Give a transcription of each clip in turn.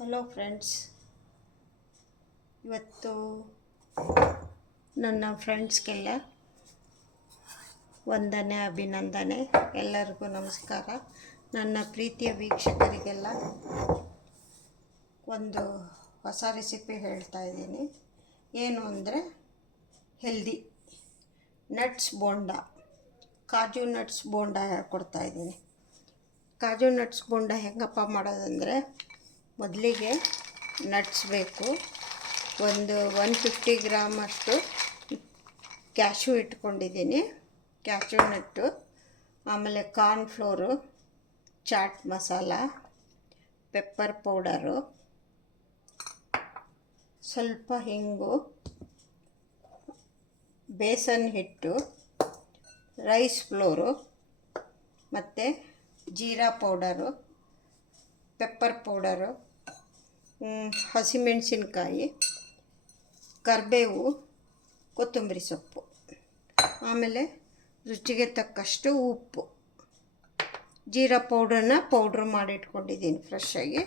Hello friends, ಇವತ್ತು ನನ್ನ ಫ್ರೆಂಡ್ಸ್ಗೆಲ್ಲ ವಂದನೆ ಅಭಿನಂದನೆ. ಎಲ್ಲರಿಗೂ ನಮಸ್ಕಾರ. ನನ್ನ ಪ್ರೀತಿಯ ವೀಕ್ಷಕರಿಗೆಲ್ಲ ಒಂದು ಹೊಸ ರೆಸಿಪಿ ಹೇಳ್ತಾ ಇದ್ದೀನಿ. ಏನು ಅಂದರೆ ಹೆಲ್ದಿ ನಟ್ಸ್ ಬೋಂಡ, ಕಾಜು ನಟ್ಸ್ ಬೋಂಡ ಹೇಳ್ಕೊಡ್ತಾ ಇದ್ದೀನಿ. ಕಾಜು ನಟ್ಸ್ ಬೋಂಡ ಹೆಂಗಪ್ಪ ಮಾಡೋದಂದರೆ, ಮೊದಲಿಗೆ ನಟ್ಸ್ ಬೇಕು. ಒಂದು 150 ಗ್ರಾಮ್ ಅಷ್ಟು ಕ್ಯಾಶ್ಯೂ ಇಟ್ಕೊಂಡಿದ್ದೀನಿ, ಕ್ಯಾಶ್ಯೂ ನಟ್ಟು. ಆಮೇಲೆ cornflour, chaat masala, pepper powder, ಸ್ವಲ್ಪ ಹಿಂಗು, ಬೇಸನ್ ಹಿಟ್ಟು, ರೈಸ್ ಫ್ಲೋರು, ಮತ್ತು ಜೀರಾ ಪೌಡರು, ಪೆಪ್ಪರ್ ಪೌಡರು, ಹಸಿಮೆಣಸಿನ್ಕಾಯಿ, ಕರಿಬೇವು, ಕೊತ್ತಂಬರಿ ಸೊಪ್ಪು, ಆಮೇಲೆ ರುಚಿಗೆ ತಕ್ಕಷ್ಟು ಉಪ್ಪು. ಜೀರಾ ಪೌಡ್ರ್ ಮಾಡಿಟ್ಕೊಂಡಿದ್ದೀನಿ ಫ್ರೆಶ್ಶಾಗಿ.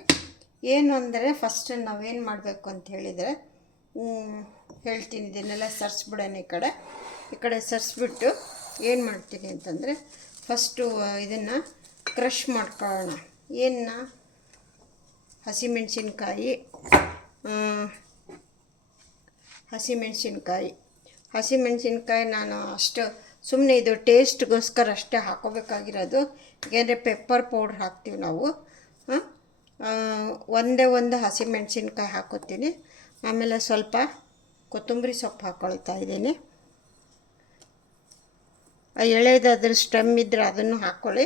ಏನು ಅಂದರೆ ಫಸ್ಟ್ ನಾವೇನು ಮಾಡಬೇಕು ಅಂತ ಹೇಳಿದರೆ, ಹೇಳ್ತೀನಿ, ಇದನ್ನೆಲ್ಲ ಸರಿಸ್ಬಿಡೋಣ. ಈ ಕಡೆ ಸರಿಸ್ಬಿಟ್ಟು ಏನು ಮಾಡ್ತೀನಿ ಅಂತಂದರೆ, ಫಸ್ಟು ಇದನ್ನು ಕ್ರಷ್ ಮಾಡ್ಕೊಳ್ಳೋಣ. ಹಸಿಮೆಣಸಿನ್ಕಾಯಿ ನಾನು ಅಷ್ಟು ಸುಮ್ಮನೆ ಇದು ಟೇಸ್ಟ್ಗೋಸ್ಕರ ಅಷ್ಟೇ ಹಾಕೋಬೇಕಾಗಿರೋದು. ಏಕೆಂದರೆ ಪೆಪ್ಪರ್ ಪೌಡ್ರ್ ಹಾಕ್ತೀವಿ ನಾವು. ಒಂದು ಹಸಿಮೆಣಸಿನ್ಕಾಯಿ ಹಾಕೋತೀನಿ. ಆಮೇಲೆ ಸ್ವಲ್ಪ ಕೊತ್ತಂಬರಿ ಸೊಪ್ಪು ಹಾಕ್ಕೊಳ್ತಾ ಇದ್ದೀನಿ. ಎಳೆದಾದ್ರೆ ಸ್ಟೆಮ್ ಇದ್ದರೆ ಅದನ್ನು ಹಾಕ್ಕೊಳ್ಳಿ.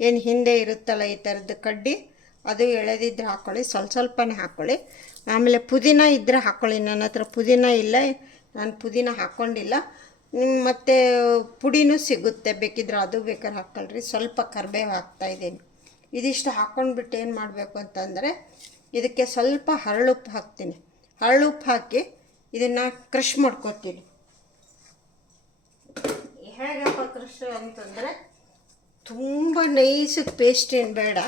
ಏನು ಹಿಂದೆ ಇರುತ್ತಲ್ಲ ಈ ಥರದ್ದು ಕಡ್ಡಿ, ಅದು ಎಳೆದಿದ್ರೆ ಹಾಕ್ಕೊಳ್ಳಿ. ಸ್ವಲ್ಪನೇ ಹಾಕ್ಕೊಳ್ಳಿ. ಆಮೇಲೆ ಪುದೀನ ಇದ್ದರೆ ಹಾಕ್ಕೊಳ್ಳಿ. ನನ್ನ ಹತ್ರ ಪುದೀನ ಇಲ್ಲ, ನಾನು ಪುದೀನ ಹಾಕ್ಕೊಂಡಿಲ್ಲ. ಮತ್ತು ಪುಡಿನೂ ಸಿಗುತ್ತೆ, ಬೇಕಿದ್ರೆ ಅದು ಬೇಕಾದ್ರೆ ಹಾಕ್ಕೊಳ್ರಿ. ಸ್ವಲ್ಪ ಕರಿಬೇವು ಹಾಕ್ತಾಯಿದ್ದೀನಿ. ಇದಿಷ್ಟು ಹಾಕ್ಕೊಂಡ್ಬಿಟ್ಟು ಏನು ಮಾಡಬೇಕು ಅಂತಂದರೆ, ಇದಕ್ಕೆ ಸ್ವಲ್ಪ ಹರಳುಪ್ಪು ಹಾಕ್ತೀನಿ. ಹರಳುಪ್ಪು ಹಾಕಿ ಇದನ್ನು ಕ್ರಷ್ ಮಾಡ್ಕೊತೀನಿ. ಹೇಗಪ್ಪ ಕ್ರಷ್ ಅಂತಂದರೆ, ತುಂಬ ನೈಸಿಗೆ ಪೇಸ್ಟ್ ಏನು ಬೇಡ,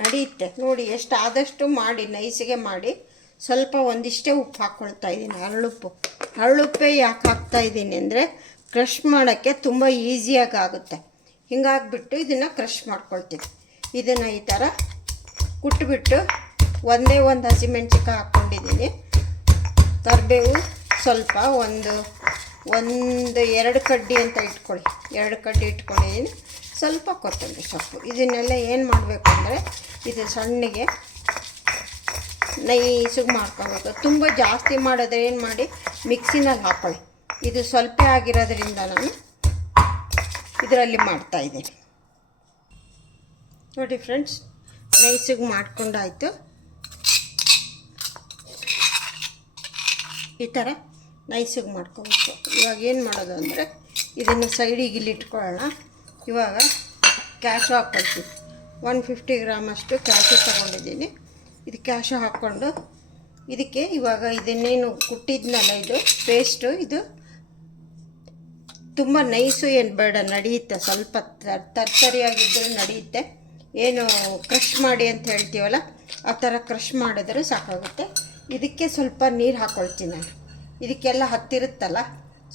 ನಡೆಯುತ್ತೆ. ನೋಡಿ, ಎಷ್ಟು ಆದಷ್ಟು ಮಾಡಿ ನೈಸಿಗೆ ಮಾಡಿ. ಸ್ವಲ್ಪ ಒಂದಿಷ್ಟೇ ಉಪ್ಪು ಹಾಕ್ಕೊಳ್ತಾ ಇದ್ದೀನಿ, ಹರಳುಪ್ಪೇ ಯಾಕೆ ಹಾಕ್ತಾಯಿದ್ದೀನಿ ಅಂದರೆ, ಕ್ರಷ್ ಮಾಡೋಕ್ಕೆ ತುಂಬ ಈಸಿಯಾಗಿ ಆಗುತ್ತೆ. ಹಿಂಗಾಗಿಬಿಟ್ಟು ಇದನ್ನು ಕ್ರಷ್ ಮಾಡ್ಕೊಳ್ತೀನಿ. ಇದನ್ನು ಈ ಥರ ಕುಟ್ಬಿಟ್ಟು ಒಂದು ಹಸಿಮೆಣ್ಸಿನ್ಕಾಯಿ ಹಾಕ್ಕೊಂಡಿದ್ದೀನಿ. ಕರಿಬೇವು ಸ್ವಲ್ಪ ಒಂದು 2 ಕಡ್ಡಿ ಅಂತ ಇಟ್ಕೊಳ್ಳಿ, 2 ಕಡ್ಡಿ ಇಟ್ಕೊಂಡಿದ್ದೀನಿ. ಸ್ವಲ್ಪ ಕೊತ್ತಂಬರಿ ಸೊಪ್ಪು. ಇದನ್ನೆಲ್ಲ ಏನು ಮಾಡಬೇಕು ಅಂದರೆ, ಇದು ಸಣ್ಣಗೆ ನೈಸಿಗೆ ಮಾಡ್ಕೊಬೇಕು. ತುಂಬ ಜಾಸ್ತಿ ಮಾಡಿದ್ರೆ ಏನು ಮಾಡಿ, ಮಿಕ್ಸಿನಲ್ಲಿ ಹಾಕ್ಕೊಳ್ಳಿ. ಇದು ಸ್ವಲ್ಪ ಆಗಿರೋದ್ರಿಂದ ನಾನು ಇದರಲ್ಲಿ ಮಾಡ್ತಾಯಿದ್ದೀನಿ. ನೋಡಿ ಫ್ರೆಂಡ್ಸ್, ನೈಸಿಗೆ ಮಾಡ್ಕೊಂಡಾಯಿತು. ಈ ಥರ ನೈಸಿಗೆ ಮಾಡ್ಕೋಬೇಕು. ಇವಾಗ ಏನು ಮಾಡೋದು ಅಂದರೆ, ಇದನ್ನು ಸೈಡಿಗೆ ಇಲ್ಲಿ ಇಟ್ಕೊಳ್ಳೋಣ. ಇವಾಗ ಕ್ಯಾಶು ಹಾಕ್ಕೊಳ್ತೀನಿ. 150 ಗ್ರಾಮ್ ಅಷ್ಟು ಕ್ಯಾಶು ತೊಗೊಂಡಿದ್ದೀನಿ. ಇದು ಕ್ಯಾಶು ಹಾಕ್ಕೊಂಡು ಇದಕ್ಕೆ ಇವಾಗ ಇದನ್ನೇನು ಕುಟ್ಟಿದ್ನಲ್ಲ, ಇದು ಪೇಸ್ಟು, ಇದು ತುಂಬ ನೈಸು ಏನು ಬೇಡ, ನಡೆಯುತ್ತೆ. ಸ್ವಲ್ಪ ತರ್ತರಿಯಾಗಿದ್ದರೂ ನಡೆಯುತ್ತೆ. ಏನು ಕ್ರಷ್ ಮಾಡಿ ಅಂತ ಹೇಳ್ತೀವಲ್ಲ, ಆ ಥರ ಕ್ರಷ್ ಮಾಡಿದ್ರೆ ಸಾಕಾಗುತ್ತೆ. ಇದಕ್ಕೆ ಸ್ವಲ್ಪ ನೀರು ಹಾಕ್ಕೊಳ್ತೀನಿ ನಾನು. ಇದಕ್ಕೆಲ್ಲ ಹತ್ತಿರುತ್ತಲ್ಲ,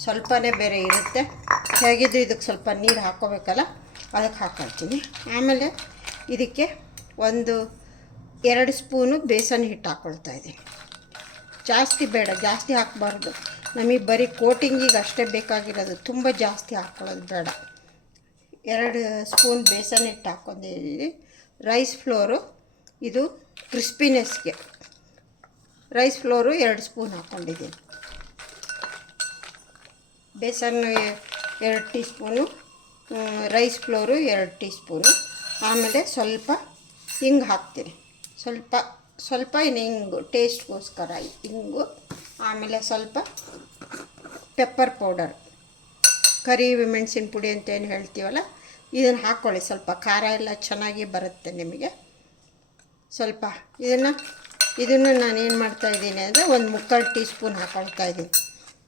ಸ್ವಲ್ಪನೇ ಬೇರೆ ಇರುತ್ತೆ. ಹೇಗಿದ್ದು ಇದಕ್ಕೆ ಸ್ವಲ್ಪ ನೀರು ಹಾಕ್ಕೋಬೇಕಲ್ಲ, ಅದಕ್ಕೆ ಹಾಕ್ಕೊಳ್ತೀನಿ. ಆಮೇಲೆ ಇದಕ್ಕೆ 2 ಸ್ಪೂನು ಬೇಸನ್ ಹಿಟ್ಟು ಹಾಕ್ಕೊಳ್ತಾಯಿದ್ದೀನಿ. ಜಾಸ್ತಿ ಬೇಡ, ಜಾಸ್ತಿ ಹಾಕಬಾರ್ದು. ನಮಗೆ ಬರೀ ಕೋಟಿಂಗಿಗೆ ಅಷ್ಟೇ ಬೇಕಾಗಿರೋದು, ತುಂಬ ಜಾಸ್ತಿ ಹಾಕ್ಕೊಳ್ಳೋದು ಬೇಡ. 2 ಸ್ಪೂನ್ ಬೇಸನ್ ಹಿಟ್ಟು ಹಾಕ್ಕೊಂಡಿದ್ದೀನಿ. ರೈಸ್ ಫ್ಲೋರು, ಇದು ಕ್ರಿಸ್ಪಿನೆಸ್ಗೆ ರೈಸ್ ಫ್ಲೋರು 2 ಸ್ಪೂನ್ ಹಾಕ್ಕೊಂಡಿದ್ದೀನಿ. Besan 2 tea spoon, rice flour 2 tea spoon. ಆಮೇಲೆ ಸ್ವಲ್ಪ ಹಿಂಗೆ ಹಾಕ್ತೀನಿ, ಸ್ವಲ್ಪ ಹಿಂಗು ಟೇಸ್ಟ್ಗೋಸ್ಕರ ಹಿಂಗು. ಆಮೇಲೆ ಸ್ವಲ್ಪ ಪೆಪ್ಪರ್ ಪೌಡರ್, ಕರಿ ಮೆಣಸಿನ ಪುಡಿ ಅಂತ ಏನು ಹೇಳ್ತೀವಲ್ಲ, ಇದನ್ನು ಹಾಕ್ಕೊಳ್ಳಿ. ಸ್ವಲ್ಪ ಖಾರ ಎಲ್ಲ ಚೆನ್ನಾಗಿ ಬರುತ್ತೆ ನಿಮಗೆ. ಸ್ವಲ್ಪ ಇದನ್ನು ನಾನೇನು ಮಾಡ್ತಾಯಿದ್ದೀನಿ ಅಂದರೆ, 1/4 ಟೀ ಸ್ಪೂನ್ ಹಾಕ್ಕೊಳ್ತಾಯಿದ್ದೀನಿ.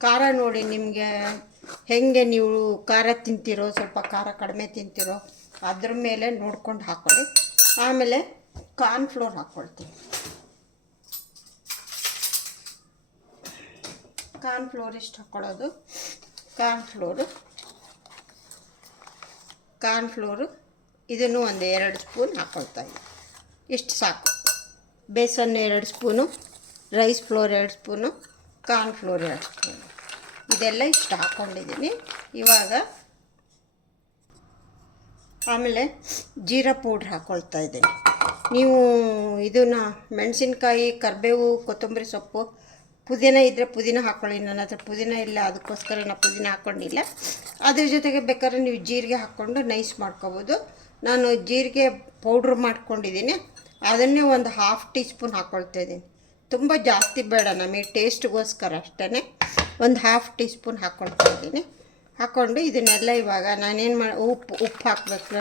ಖಾರ ನೋಡಿ ನಿಮಗೆ ಹೇಗೆ, ನೀವು ಖಾರ ತಿಂತೀರೋ, ಸ್ವಲ್ಪ ಖಾರ ಕಡಿಮೆ ತಿಂತೀರೋ, ಅದ್ರ ಮೇಲೆ ನೋಡ್ಕೊಂಡು ಹಾಕ್ಕೊಳ್ಳಿ. ಆಮೇಲೆ ಕಾರ್ನ್ಫ್ಲೋರ್ ಹಾಕ್ಕೊಳ್ತೀನಿ. ಕಾರ್ನ್ಫ್ಲೋರ್ ಎಷ್ಟು ಹಾಕ್ಕೊಳ್ಳೋದು? ಕಾರ್ನ್ಫ್ಲೋರು ಇದನ್ನು ಒಂದು 2 ಸ್ಪೂನ್ ಹಾಕ್ಕೊಳ್ತಾಯಿದ್ದೆ. ಇಷ್ಟು ಸಾಕು. Besan 2 spoon, rice flour 2 spoon, cornflour 2 spoon, ಇದೆಲ್ಲ ಇಷ್ಟು ಹಾಕ್ಕೊಂಡಿದ್ದೀನಿ. ಇವಾಗ ಆಮೇಲೆ ಜೀರಾ ಪೌಡ್ರ್ ಹಾಕ್ಕೊಳ್ತಾ ಇದ್ದೀನಿ. ನೀವು ಇದನ್ನು ಮೆಣಸಿನ್ಕಾಯಿ, ಕರಿಬೇವು, ಕೊತ್ತಂಬರಿ ಸೊಪ್ಪು, ಪುದೀನ ಇದ್ದರೆ ಪುದೀನ ಹಾಕ್ಕೊಳ್ಳಿ. ನನ್ನ ಹತ್ರ ಪುದೀನ ಇಲ್ಲ, ಅದಕ್ಕೋಸ್ಕರ ನಾನು ಪುದೀನ ಹಾಕ್ಕೊಂಡಿಲ್ಲ. ಅದ್ರ ಜೊತೆಗೆ ಬೇಕಾದ್ರೆ ನೀವು ಜೀರಿಗೆ ಹಾಕ್ಕೊಂಡು ನೈಸ್ ಮಾಡ್ಕೊಬೋದು. ನಾನು ಜೀರಿಗೆ ಪೌಡ್ರ್ ಮಾಡ್ಕೊಂಡಿದ್ದೀನಿ, ಅದನ್ನೇ ಒಂದು 1/2 ಟೀ ಸ್ಪೂನ್ ಹಾಕ್ಕೊಳ್ತಾ ಇದ್ದೀನಿ. ತುಂಬ ಜಾಸ್ತಿ ಬೇಡ, ನಮಗೆ ಟೇಸ್ಟ್ಗೋಸ್ಕರ ಅಷ್ಟೇ ಒಂದು 1/2 ಟೀ ಸ್ಪೂನ್ ಹಾಕ್ಕೊಳ್ತಾ ಇದ್ದೀನಿ. ಹಾಕ್ಕೊಂಡು ಇದನ್ನೆಲ್ಲ ಇವಾಗ ನಾನೇನು ಉಪ್ಪು ಹಾಕಬೇಕು.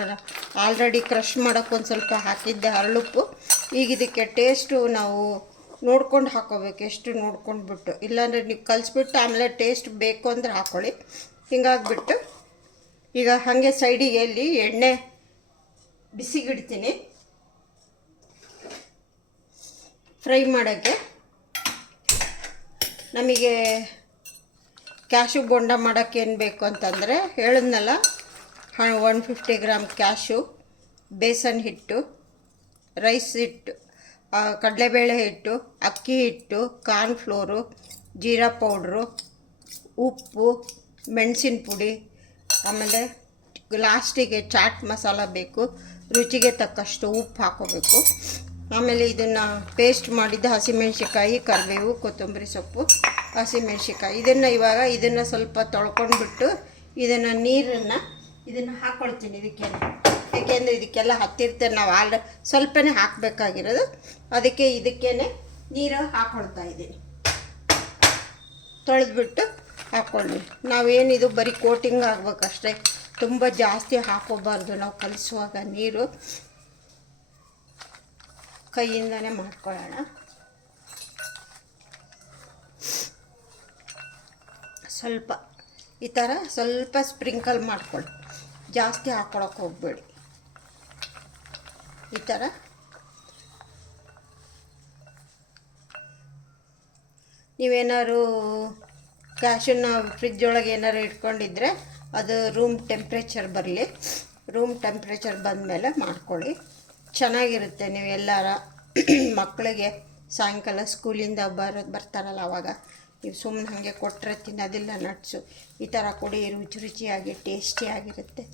ಆಲ್ರೆಡಿ ಕ್ರಷ್ ಮಾಡೋಕ್ಕೆ ಒಂದು ಸ್ವಲ್ಪ ಹಾಕಿದ್ದೆ ಹರಳುಪ್ಪು. ಈಗ ಇದಕ್ಕೆ ಟೇಸ್ಟು ನಾವು ನೋಡ್ಕೊಂಡು ಹಾಕ್ಕೋಬೇಕು, ಎಷ್ಟು ನೋಡ್ಕೊಂಡ್ಬಿಟ್ಟು. ಇಲ್ಲಾಂದರೆ ನೀವು ಕಲಿಸ್ಬಿಟ್ಟು ಆಮೇಲೆ ಟೇಸ್ಟ್ ಬೇಕು ಅಂದರೆ ಹಾಕ್ಕೊಳ್ಳಿ. ಹಿಂಗಾಗ್ಬಿಟ್ಟು ಈಗ ಹಾಗೆ ಸೈಡಿಗೆ ಇಲ್ಲಿ ಎಣ್ಣೆ ಬಿಸಿಗಿಡ್ತೀನಿ ಫ್ರೈ ಮಾಡೋಕ್ಕೆ. ನಮಗೆ ಕ್ಯಾಶು ಬೋಂಡ ಮಾಡೋಕ್ಕೆ ಏನು ಬೇಕು ಅಂತಂದರೆ ಹೇಳಿದ್ನಲ್ಲ, 150 ಗ್ರಾಮ್ ಕ್ಯಾಶು, ಬೇಸನ್ ಹಿಟ್ಟು, ರೈಸ್ ಹಿಟ್ಟು, ಕಡಲೆಬೇಳೆ ಹಿಟ್ಟು, ಅಕ್ಕಿ ಹಿಟ್ಟು, ಕಾರ್ನ್ಫ್ಲೋರು, ಜೀರಾ ಪೌಡ್ರು, ಉಪ್ಪು, ಮೆಣಸಿನ ಪುಡಿ, ಆಮೇಲೆ ಲಾಸ್ಟಿಗೆ ಚಾಟ್ ಮಸಾಲ ಬೇಕು, ರುಚಿಗೆ ತಕ್ಕಷ್ಟು ಉಪ್ಪು ಹಾಕ್ಕೋಬೇಕು. ಆಮೇಲೆ ಇದನ್ನು ಪೇಸ್ಟ್ ಮಾಡಿದ್ದ ಹಸಿಮೆಣ್ಸಿಕಾಯಿ, ಕರಿಬೇವು, ಕೊತ್ತಂಬರಿ ಸೊಪ್ಪು, ಹಸಿಮೆಣ್ಸಿಕಾಯಿ, ಇದನ್ನು ಸ್ವಲ್ಪ ತೊಳ್ಕೊಂಡ್ಬಿಟ್ಟು ಇದನ್ನು ಹಾಕ್ಕೊಳ್ತೀನಿ ಇದಕ್ಕೆ. ಏಕೆಂದರೆ ಇದಕ್ಕೆಲ್ಲ ಹತ್ತಿರ್ತೇನೆ ನಾವು ಸ್ವಲ್ಪನೇ ಹಾಕಬೇಕಾಗಿರೋದು. ಅದಕ್ಕೆ ಇದಕ್ಕೇ ನೀರು ಹಾಕ್ಕೊಳ್ತಾ ಇದ್ದೀನಿ. ತೊಳೆದ್ಬಿಟ್ಟು ಹಾಕ್ಕೊಳ್ಳಿ. ನಾವೇನಿದು ಬರೀ ಕೋಟಿಂಗ್ ಆಗಬೇಕಷ್ಟೇ, ತುಂಬ ಜಾಸ್ತಿ ಹಾಕೋಬಾರ್ದು. ನಾವು ಕಲಿಸುವಾಗ ನೀರು ಕೈಯಿಂದನೇ ಮಾಡ್ಕೊಳ್ಳೋಣ. ಸ್ವಲ್ಪ ಈ ಥರ ಸ್ವಲ್ಪ ಸ್ಪ್ರಿಂಕಲ್ ಮಾಡ್ಕೊಳ್ಳಿ, ಜಾಸ್ತಿ ಹಾಕ್ಕೊಳಕ್ಕೆ ಹೋಗಬೇಡಿ. ಈ ಥರ ನೀವೇನಾದ್ರು ಕ್ಯಾಶನ್ನ ಫ್ರಿಜ್ ಒಳಗೆ ಏನಾದ್ರು ಇಟ್ಕೊಂಡಿದ್ರೆ ಅದು ರೂಮ್ ಟೆಂಪ್ರೇಚರ್ ಬರಲಿ. ರೂಮ್ ಟೆಂಪ್ರೇಚರ್ ಬಂದಮೇಲೆ ಮಾಡ್ಕೊಳ್ಳಿ, ಚೆನ್ನಾಗಿರುತ್ತೆ. ನೀವು ಎಲ್ಲರ ಮಕ್ಕಳಿಗೆ ಸಾಯಂಕಾಲ ಸ್ಕೂಲಿಂದ ಬರ್ತಾರಲ್ಲ ಆವಾಗ ನೀವು ಸುಮ್ಮನೆ ಹಾಗೆ ಕೊಟ್ಟರೆ ತಿನ್ನೋದಿಲ್ಲ. ನಟ್ಸು ಈ ಥರ ಕೊಡಿ, ರುಚಿಯಾಗಿ ಟೇಸ್ಟಿಯಾಗಿರುತ್ತೆ.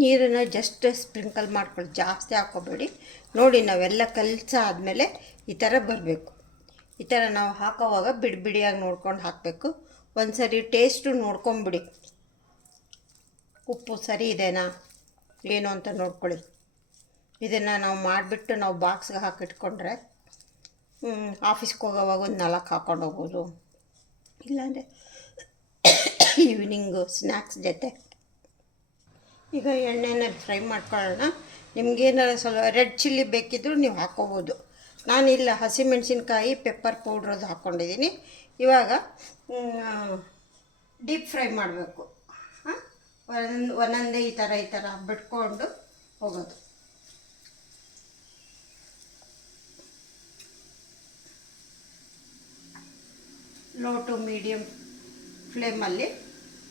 ನೀರನ್ನು ಜಸ್ಟ್ ಸ್ಪ್ರಿಂಕಲ್ ಮಾಡ್ಕೊಳ್ಳಿ, ಜಾಸ್ತಿ ಹಾಕ್ಕೋಬೇಡಿ. ನೋಡಿ, ನಾವೆಲ್ಲ ಕಲಸಾದ್ಮೇಲೆ ಈ ಥರ ಬರಬೇಕು. ಈ ಥರ ನಾವು ಹಾಕೋವಾಗ ಬಿಡಿಯಾಗಿ ನೋಡ್ಕೊಂಡು ಹಾಕಬೇಕು. ಒಂದು ಸರಿ ಟೇಸ್ಟು ನೋಡ್ಕೊಂಬಿಡಿ, ಉಪ್ಪು ಸರಿ ಇದೆನಾ ಏನು ಅಂತ ನೋಡ್ಕೊಳ್ಳಿ. ಇದನ್ನು ನಾವು ಮಾಡಿಬಿಟ್ಟು ನಾವು ಬಾಕ್ಸ್ಗೆ ಹಾಕಿಟ್ಕೊಂಡ್ರೆ ಆಫೀಸ್ಗೆ ಹೋಗೋವಾಗ ಒಂದು 4 ಹಾಕ್ಕೊಂಡು ಹೋಗ್ಬೋದು, ಇಲ್ಲಾಂದರೆ ಈವ್ನಿಂಗು ಸ್ನ್ಯಾಕ್ಸ್ ಜೊತೆ. ಈಗ ಎಣ್ಣೆನ ಫ್ರೈ ಮಾಡ್ಕೊಳ್ಳೋಣ. ನಿಮಗೇನಾರು ಸ್ವಲ್ಪ ರೆಡ್ ಚಿಲ್ಲಿ ಬೇಕಿದ್ದರೂ ನೀವು ಹಾಕ್ಕೋಬೋದು. ನಾನಿಲ್ಲ, ಹಸಿಮೆಣ್ಸಿನ್ಕಾಯಿ, ಪೆಪ್ಪರ್ ಪೌಡ್ರ್ ಅದು ಹಾಕ್ಕೊಂಡಿದ್ದೀನಿ. ಇವಾಗ ಡೀಪ್ ಫ್ರೈ ಮಾಡಬೇಕು. ಒಂದೊಂದೇ ಈ ಥರ ಬಿಟ್ಕೊಂಡು ಹೋಗೋದು. ಲೋ ಟು ಮೀಡಿಯಮ್ ಫ್ಲೇಮಲ್ಲಿ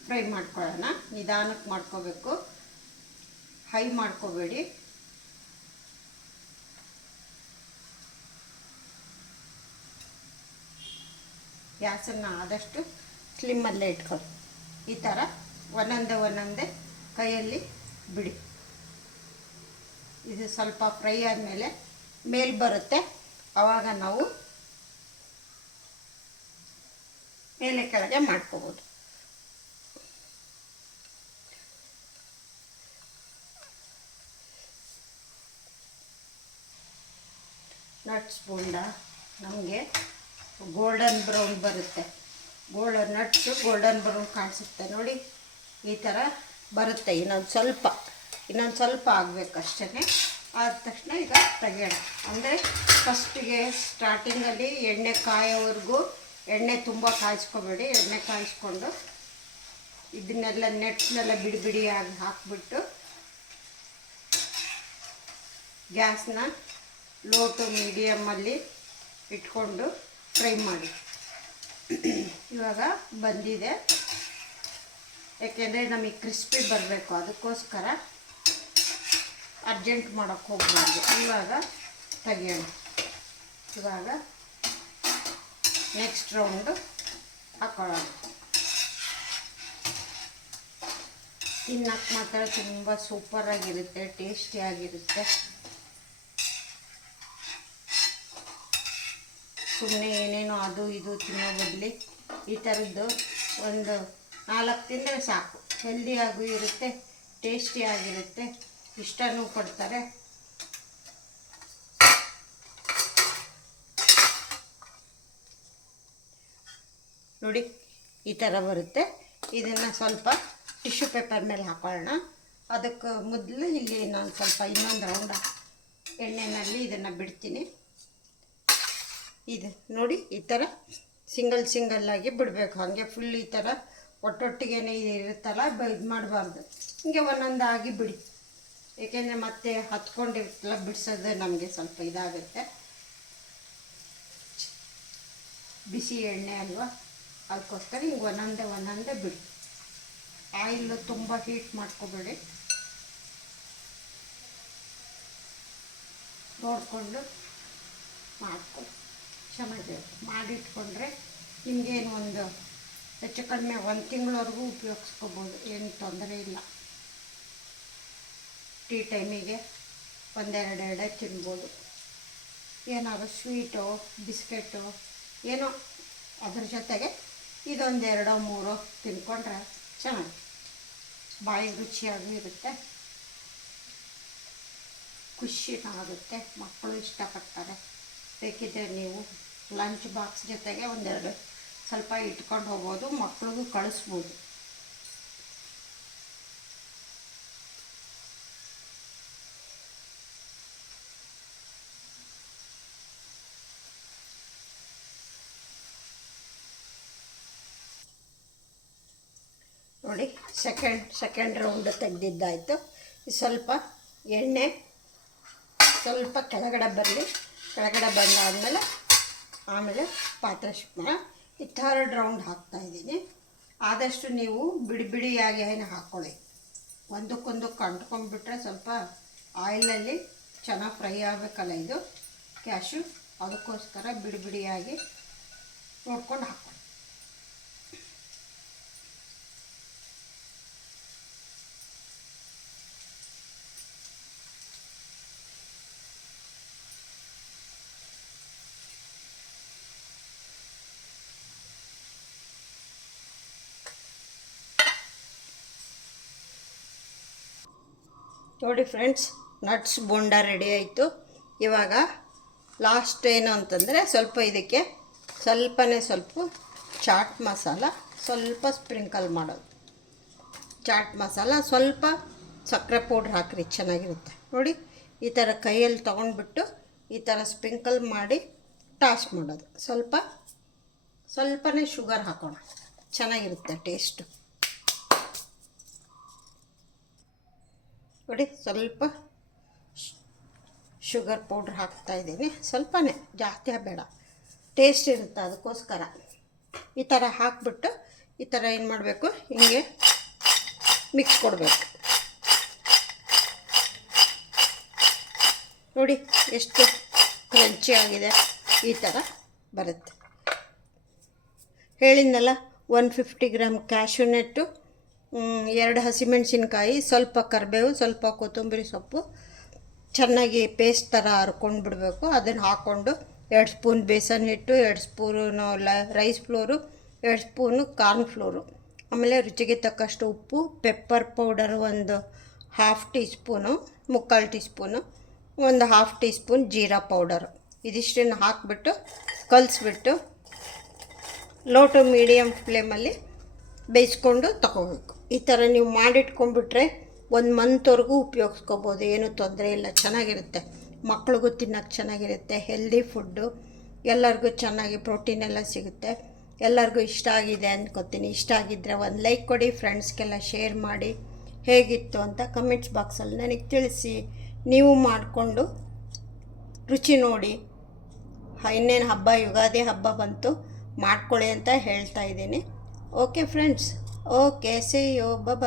ಫ್ರೈ ಮಾಡ್ಕೊಳ್ಳೋಣ. ನಿಧಾನಕ್ಕೆ ಮಾಡ್ಕೋಬೇಕು, ಹೈ ಮಾಡ್ಕೋಬೇಡಿ. ಗ್ಯಾಸನ್ನು ಆದಷ್ಟು ಸ್ಲಿಮ್ಮಲ್ಲೇ ಇಟ್ಕೊಳ್ಳಿ. ಈ ಥರ ಒಂದೊಂದೇ ಕೈಯಲ್ಲಿ ಬಿಡಿ. ಇದು ಸ್ವಲ್ಪ ಫ್ರೈ ಆದಮೇಲೆ ಮೇಲೆ ಬರುತ್ತೆ, ಆವಾಗ ನಾವು ಮೇಲೆ ಕೆಳಗೆ ಮಾಡ್ಕೋಬೋದು. ನಟ್ಸ್ ಬೋಂಡ ನಮಗೆ ಗೋಲ್ಡನ್ ಬ್ರೌನ್ ಬರುತ್ತೆ. ನಟ್ಸು ಗೋಲ್ಡನ್ ಬ್ರೌನ್ ಕಾಣಿಸುತ್ತೆ ನೋಡಿ, ಈ ಥರ ಬರುತ್ತೆ. ಇನ್ನೊಂದು ಸ್ವಲ್ಪ ಆಗಬೇಕಷ್ಟೇ. ಆದ ತಕ್ಷಣ ಈಗ ತೆಗೆಯೋಣ. ಅಂದರೆ ಫಸ್ಟಿಗೆ ಸ್ಟಾರ್ಟಿಂಗಲ್ಲಿ ಎಣ್ಣೆ ಕಾಯೋವರೆಗೂ ಎಣ್ಣೆ ತುಂಬ ಕಾಯಿಸ್ಕೊಬೇಡಿ. ಎಣ್ಣೆ ಕಾಯಿಸ್ಕೊಂಡು ಇದನ್ನೆಲ್ಲ ನೆಟ್ಸ್ನೆಲ್ಲ ಬಿಡಿ ಬಿಡಿಯಾಗಿ ಹಾಕಿಬಿಟ್ಟು ಗ್ಯಾಸ್ನ ಲೋ ಟು ಮೀಡಿಯಮಲ್ಲಿ ಇಟ್ಕೊಂಡು ಫ್ರೈ ಮಾಡಿ. ಇವಾಗ ಬಂದಿದೆ, ಯಾಕೆಂದರೆ ನಮಗೆ ಕ್ರಿಸ್ಪಿ ಬರಬೇಕು, ಅದಕ್ಕೋಸ್ಕರ ಅರ್ಜೆಂಟ್ ಮಾಡೋಕ್ಕೆ ಹೋಗಬಾರ್ದು. ಇವಾಗ ತೆಗಿಯೋಣ. ಇವಾಗ ನೆಕ್ಸ್ಟ್ ರೌಂಡು ಹಾಕೊಳ್ಳೋಣ. ತಿನ್ನಕ್ಕೆ ಮಾತ್ರ ತುಂಬ ಸೂಪರಾಗಿರುತ್ತೆ, ಟೇಸ್ಟಿಯಾಗಿರುತ್ತೆ. ಸುಮ್ಮನೆ ಏನೇನೋ ಅದು ಇದು ತಿನ್ನೋ ಬದಲಿ ಈ ಥರದ್ದು ಒಂದು 4 ತಿಂದರೆ ಸಾಕು. ಹೆಲ್ದಿಯಾಗೂ ಇರುತ್ತೆ, ಟೇಸ್ಟಿಯಾಗಿರುತ್ತೆ, ಇಷ್ಟನೂ ಪಡ್ತಾರೆ. ನೋಡಿ ಈ ಥರ ಬರುತ್ತೆ. ಇದನ್ನು ಸ್ವಲ್ಪ ಟಿಶ್ಯೂ ಪೇಪರ್ ಮೇಲೆ ಹಾಕೊಳ್ಳೋಣ. ಅದಕ್ಕೆ ಮೊದಲು ಇಲ್ಲಿ ನಾನು ಸ್ವಲ್ಪ ಇನ್ನೊಂದು ರೌಂಡ್ ಎಣ್ಣೆಯಲ್ಲಿ ಇದನ್ನು ಬಿಡ್ತೀನಿ. ಇದು ನೋಡಿ ಈ ಥರ ಸಿಂಗಲ್ಲಾಗಿ ಬಿಡಬೇಕು. ಹಾಗೆ ಫುಲ್ ಈ ಥರ ಒಟ್ಟೊಟ್ಟಿಗೆ ಇರುತ್ತಲ್ಲ, ಇದು ಮಾಡಬಾರ್ದು. ಹಿಂಗೆ ಒಂದೊಂದಾಗಿ ಬಿಡಿ, ಏಕೆಂದರೆ ಮತ್ತೆ ಹತ್ಕೊಂಡಿರ್ತಲ್ಲ, ಬಿಡಿಸೋದು ನಮಗೆ ಸ್ವಲ್ಪ ಇದಾಗುತ್ತೆ. ಬಿಸಿ ಎಣ್ಣೆ ಅಲ್ವಾ, ಅದಕ್ಕೋಸ್ಕರ ಹಿಂಗೆ ಒಂದೊಂದೇ ಬಿಡಿ. ಆಯಿಲ್ ತುಂಬ ಹೀಟ್ ಮಾಡ್ಕೋಬೇಡಿ, ನೋಡಿಕೊಂಡು ಮಾಡ್ಕೊಂಡು ಚೆನ್ನಾಗಿರುತ್ತೆ. ಮಾಡಿಟ್ಕೊಂಡ್ರೆ ನಿಮಗೇನು ಒಂದು ಹೆಚ್ಚು ಕಡಿಮೆ 1 ತಿಂಗಳವರೆಗೂ ಉಪಯೋಗಿಸ್ಕೋಬೋದು, ಏನು ತೊಂದರೆ ಇಲ್ಲ. ಟೀ ಟೈಮಿಗೆ ಒಂದೆರಡು ತಿನ್ಬೋದು. ಏನಾದ್ರು ಸ್ವೀಟು ಬಿಸ್ಕೆಟು ಏನೋ ಅದ್ರ ಜೊತೆಗೆ ಇದೊಂದು 2-3 ತಿನ್ಕೊಂಡ್ರೆ ಚೆನ್ನಾಗಿ ಬಾಯಿಗೆ ರುಚಿಯಾಗೂ ಇರುತ್ತೆ, ಖುಷಿನೂ ಆಗುತ್ತೆ, ಮಕ್ಕಳು ಇಷ್ಟಪಡ್ತಾರೆ. ಬೇಕಿದ್ದರೆ ನೀವು ಲಂಚ್ ಬಾಕ್ಸ್ ಜೊತೆಗೆ ಒಂದೆರಡು ಸ್ವಲ್ಪ ಇಟ್ಕೊಂಡು ಹೋಗ್ಬೋದು, ಮಕ್ಳಿಗೂ ಕಳಿಸ್ಬೋದು. ನೋಡಿ ಸೆಕೆಂಡ್ ರೌಂಡ್ ತೆಗೆದಿದ್ದಾಯಿತು. ಸ್ವಲ್ಪ ಎಣ್ಣೆ ಸ್ವಲ್ಪ ಕೆಳಗಡೆ ಬರಲಿ. ಕೆಳಗಡೆ ಬಂದಾದಮೇಲೆ ಆಮೇಲೆ ಪಾತ್ರೆ ಶಿಫ್ಟ್ ಮಾಡಿ ಈ 3rd ರೌಂಡ್ ಹಾಕ್ತಾಯಿದ್ದೀನಿ. ಆದಷ್ಟು ನೀವು ಬಿಡಿಯಾಗಿ ಏನು ಹಾಕ್ಕೊಳ್ಳಿ, ಒಂದಕ್ಕೊಂದಕ್ಕೆ ಅಂಟ್ಕೊಂಡ್ಬಿಟ್ರೆ ಸ್ವಲ್ಪ ಆಯಿಲಲ್ಲಿ ಚೆನ್ನಾಗಿ ಫ್ರೈ ಆಗಬೇಕಲ್ಲ ಇದು ಕ್ಯಾಶು, ಅದಕ್ಕೋಸ್ಕರ ಬಿಡಿಯಾಗಿ ನೋಡ್ಕೊಂಡು ಹಾಕ್ಕೊಳ್ಳಿ. ನೋಡಿ ಫ್ರೆಂಡ್ಸ್, ನಟ್ಸ್ ಬೋಂಡ ರೆಡಿ ಆಯಿತು. ಇವಾಗ ಲಾಸ್ಟ್ ಏನು ಅಂತಂದರೆ ಸ್ವಲ್ಪ ಇದಕ್ಕೆ ಸ್ವಲ್ಪ ಚಾಟ್ ಮಸಾಲ ಸ್ವಲ್ಪ ಸ್ಪ್ರಿಂಕಲ್ ಮಾಡೋದು. ಚಾಟ್ ಮಸಾಲ ಸ್ವಲ್ಪ ಸಕ್ಕರೆ ಪೌಡ್ರ್ ಹಾಕಿರಿ, ಚೆನ್ನಾಗಿರುತ್ತೆ. ನೋಡಿ ಈ ಥರ ಕೈಯಲ್ಲಿ ತೊಗೊಂಡ್ಬಿಟ್ಟು ಈ ಥರ ಸ್ಪ್ರಿಂಕಲ್ ಮಾಡಿ ಟಾಸ್ ಮಾಡೋದು. ಸ್ವಲ್ಪನೇ ಶುಗರ್ ಹಾಕೋಣ, ಚೆನ್ನಾಗಿರುತ್ತೆ ಟೇಸ್ಟು. ನೋಡಿ ಸ್ವಲ್ಪ ಶುಗರ್ ಪೌಡ್ರ್ ಹಾಕ್ತಾಯಿದ್ದೀನಿ, ಸ್ವಲ್ಪನೇ, ಜಾಸ್ತಿ ಬೇಡ, ಟೇಸ್ಟ್ ಇರುತ್ತೆ, ಅದಕ್ಕೋಸ್ಕರ ಈ ಥರ ಹಾಕಿಬಿಟ್ಟು ಈ ಥರ ಏನು ಮಾಡಬೇಕು, ಹಿಂಗೆ ಮಿಕ್ಸ್ ಕೊಡಬೇಕು. ನೋಡಿ ಎಷ್ಟು ಕ್ರಂಚಿ ಆಗಿದೆ, ಈ ಥರ ಬರುತ್ತೆ. ಹೇಳಿದ್ನಲ್ಲ 150 ಗ್ರಾಮ್ ಕ್ಯಾಶ್ಯೂ ನಟ್ಟು, 2 ಹಸಿಮೆಣಸಿನ್ಕಾಯಿ, ಸ್ವಲ್ಪ ಕರಿಬೇವು, ಸ್ವಲ್ಪ ಕೊತ್ತಂಬರಿ ಸೊಪ್ಪು, ಚೆನ್ನಾಗಿ ಪೇಸ್ಟ್ ಥರ ಹರ್ಕೊಂಡು ಬಿಡಬೇಕು. ಅದನ್ನು ಹಾಕ್ಕೊಂಡು 2 ಸ್ಪೂನ್ ಬೇಸನ್ ಹಿಟ್ಟು, 2 spoon rice flour, 2 spoon corn flour, ಆಮೇಲೆ ರುಚಿಗೆ ತಕ್ಕಷ್ಟು ಉಪ್ಪು, ಪೆಪ್ಪರ್ ಪೌಡರ್ ಒಂದು 1/2 ಟೀ ಸ್ಪೂನು, 3/4 ಟೀ ಸ್ಪೂನು, ಒಂದು 1/2 ಟೀ ಸ್ಪೂನ್ ಜೀರಾ ಪೌಡರು. ಇದಿಷ್ಟನ್ನು ಹಾಕಿಬಿಟ್ಟು ಕಲಿಸ್ಬಿಟ್ಟು ಲೋ ಟು ಮೀಡಿಯಮ್ ಫ್ಲೇಮಲ್ಲಿ ಬೇಯಿಸ್ಕೊಂಡು ತಗೋಬೇಕು. ಈ ಥರ ನೀವು ಮಾಡಿಟ್ಕೊಂಡ್ಬಿಟ್ರೆ 1 ಮಂತ್ವರೆಗೂ ಉಪಯೋಗಿಸ್ಕೋಬೋದು, ಏನೂ ತೊಂದರೆ ಇಲ್ಲ, ಚೆನ್ನಾಗಿರುತ್ತೆ. ಮಕ್ಳಿಗೂ ತಿನ್ನೋಕ್ಕೆ ಚೆನ್ನಾಗಿರುತ್ತೆ, ಹೆಲ್ದಿ ಫುಡ್ಡು, ಎಲ್ಲರಿಗೂ ಚೆನ್ನಾಗಿ ಪ್ರೋಟೀನ್ ಎಲ್ಲ ಸಿಗುತ್ತೆ. ಎಲ್ಲರಿಗೂ ಇಷ್ಟ ಆಗಿದೆ ಅಂದ್ಕೊತೀನಿ. ಇಷ್ಟ ಆಗಿದ್ದರೆ ಒಂದು ಲೈಕ್ ಕೊಡಿ, ಫ್ರೆಂಡ್ಸ್ಗೆಲ್ಲ ಶೇರ್ ಮಾಡಿ. ಹೇಗಿತ್ತು ಅಂತ ಕಮೆಂಟ್ಸ್ ಬಾಕ್ಸಲ್ಲಿ ನನಗೆ ತಿಳಿಸಿ. ನೀವು ಮಾಡಿಕೊಂಡು ರುಚಿ ನೋಡಿ. ಇನ್ನೇನು ಹಬ್ಬ, ಯುಗಾದಿ ಹಬ್ಬ ಬಂತು, ಮಾಡ್ಕೊಳ್ಳಿ ಅಂತ ಹೇಳ್ತಾ ಇದ್ದೀನಿ. Okay friends, okay, see you, bye.